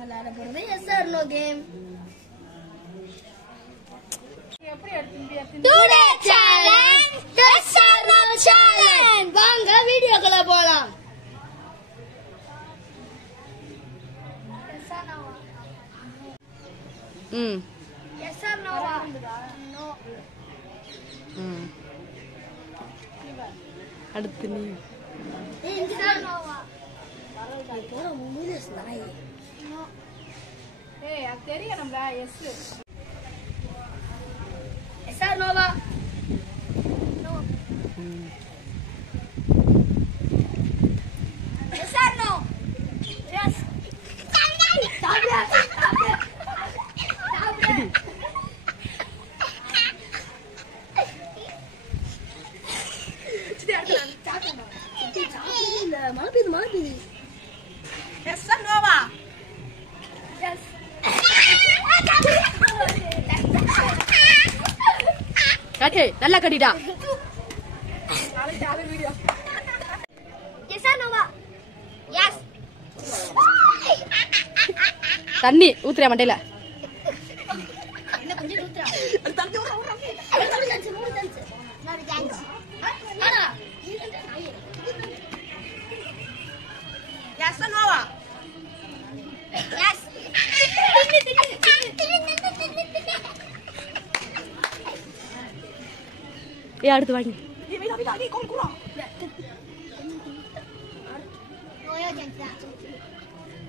விளையாட போறது yes or no game. Today challenge yes or no challenge. வாங்க வீடியோக்குள்ள போலாம். Yes or no. Yes or நோவா? நோ. அடுத்து நீ. எஸ் ஆர் நோவா? போற மூலேஸ் நாய். நோ. ஏய் அது தெரியணும்ல. எஸ். எஸ் ஆர் நோவா? No. Yes or no? Yes. சாப்பிடு. மழை. எஸ் நோவா? எஸ். காட்டு நல்லா கடிடா. வீடியோ. எஸ் ஆர் நோவா? எஸ். தண்ணி ஊத்துறியா மண்டையில? என்ன கொஞ்சம் ஊத்துறா? அது தண்ணி ஊற. மூணு தன்ஸ். நான் டான்ஸ். ஆனா எஸ் நோவா? எஸ். ஏ அடுத்து வாங்கி. நீ கோல் குறா. நோயா டான்ஸ்.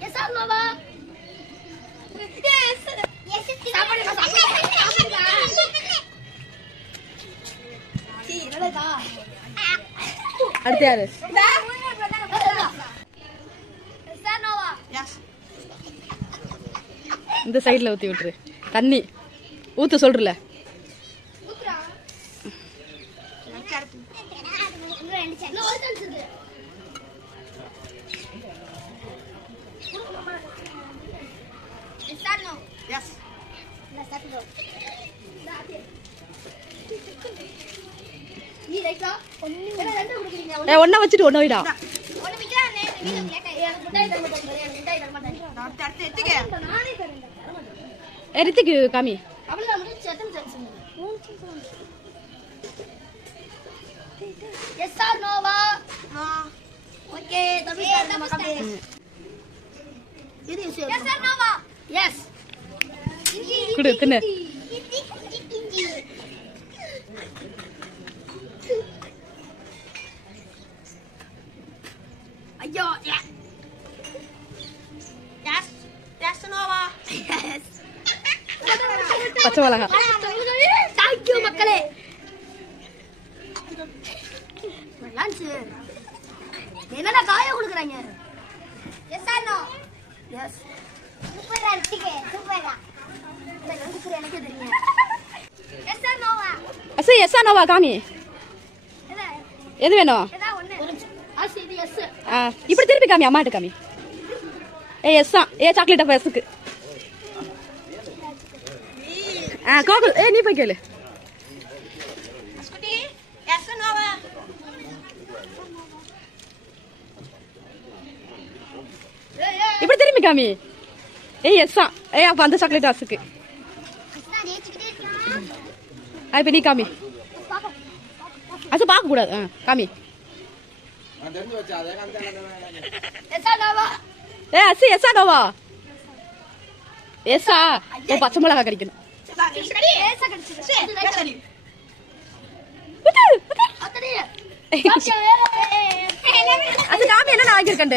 எஸ் ஆர் நோவா? எஸ். எஸ். சாப்பிடுங்க. சீ நல்லதா. அடுத்து யாரு? எஸ் ஆர் நோவா? எஸ். இந்த சைடுல ஊத்தி விட்டுரு. தண்ணி ஊத்து சொல்றல. ஊத்துறா. ரெண்டு சான்ஸ். ஒரு சான்ஸ் இது. Yes or no? எஸ். நான் சாப்பிடு. நீ ரைட்டா? என்ன ரெண்டு குடிக்கிறீங்க? ஏ ஒண்ணா வச்சிட்டு ஒண்ணா வைடா. ஒண்ணு விக்கறானே. நீங்க கேக்க. எனக்கு முட்டாய் தர மாட்டேங்க. எனக்கு முட்டாய் தர மாட்டேங்க. நான் அடுத்து எத்துக்க. நானே தரேன். தர மாட்டேன். ஏ ரித்திக் காமி. அவள முடிச்சு எத்தனை சான்ஸ் இருக்கு? 3 சான்ஸ். எஸ் ஆர் நோவா? நோ. ஓகே தம்பி நம்ம கபடி. இது எஸ் ஆர் நோவா? எஸ். குடு தின்னு. ஐயோ. எஸ். எஸ் நோவா? எஸ். பச்சை மிளகா. தேங்க் யூ மக்களே. லஞ்ச் என்னடா காய குடுக்குறாங்க? Yes or no? எஸ். சூப்பரா இருக்கு. சூப்பரா. இந்த லஞ்ச் எனக்கு தெரியும். எஸ் ஆர் நோவா? அசை எஸ்ஸா நோவா காமி. எதா? எது வேணும்? எதா ஒண்ணு. ஆசி இது எஸ். இப்படி திருப்பி காமி அம்மாட்ட காமி. ஏ எஸ்ஸா. ஏ சாக்லேட் அப்ப எஸ்க்கு. கோகுல் ஏ நீ போய் கேளு. ஸ்குட்டி. எஸ் நோவா? இப்படி திரும்பி காமி. ஏய் எஸ்ஸா. ஏ அப்ப அந்த சாக்லேட் அசுக்கு. நான் ஏச்சிட்டே இருக்கேன். இப்ப நீ காமி. அது பார்க்க கூடாது. காமி. S or Noah? ஏ அசி எஸ்ஸா நோவா? எஸ்ஸா. ஓ பச்சை மிளகா கடிக்கணும். ஏச கடிச்சு. அது காமி என்ன நான் வாங்கியிருக்கேன்.